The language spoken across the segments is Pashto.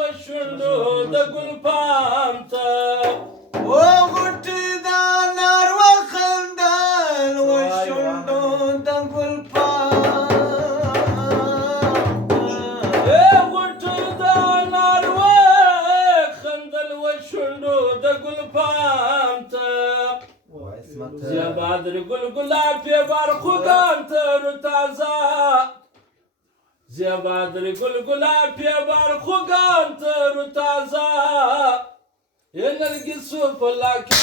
وشونډو د ګل پام ته وغوټې د انار وخندل وشونډو د ګل پام غوټو د انار وخندل وشونډو د ګل پام ته زیابادر گل گلابی بر خوگان تر تازه زیابادر گل گلابی بر خوگان تر تازه یه نرگسو پلاکی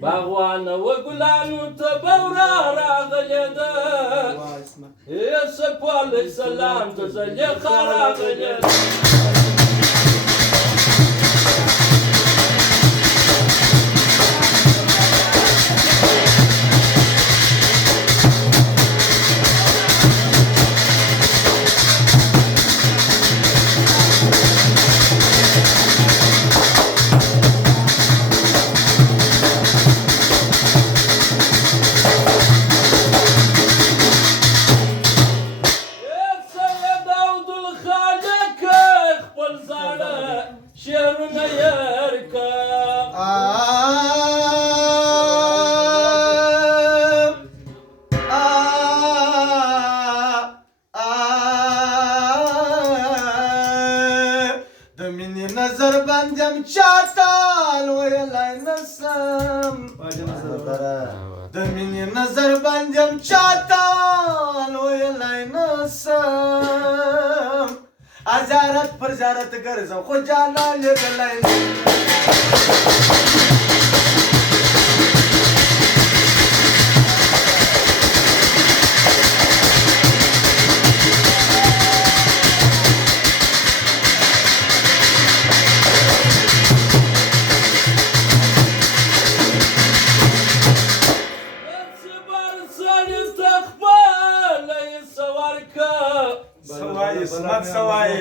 باغوان و ګلانو ته بورا راغلی ده یوسف علیه السلام ته زلیخا راغلی ده نظر بندم چاتال ویلای نسم د مینې نظر بندم چاتال ویلای نسم ازارت پر زارت ګرځم خو جانان لیدلی سوای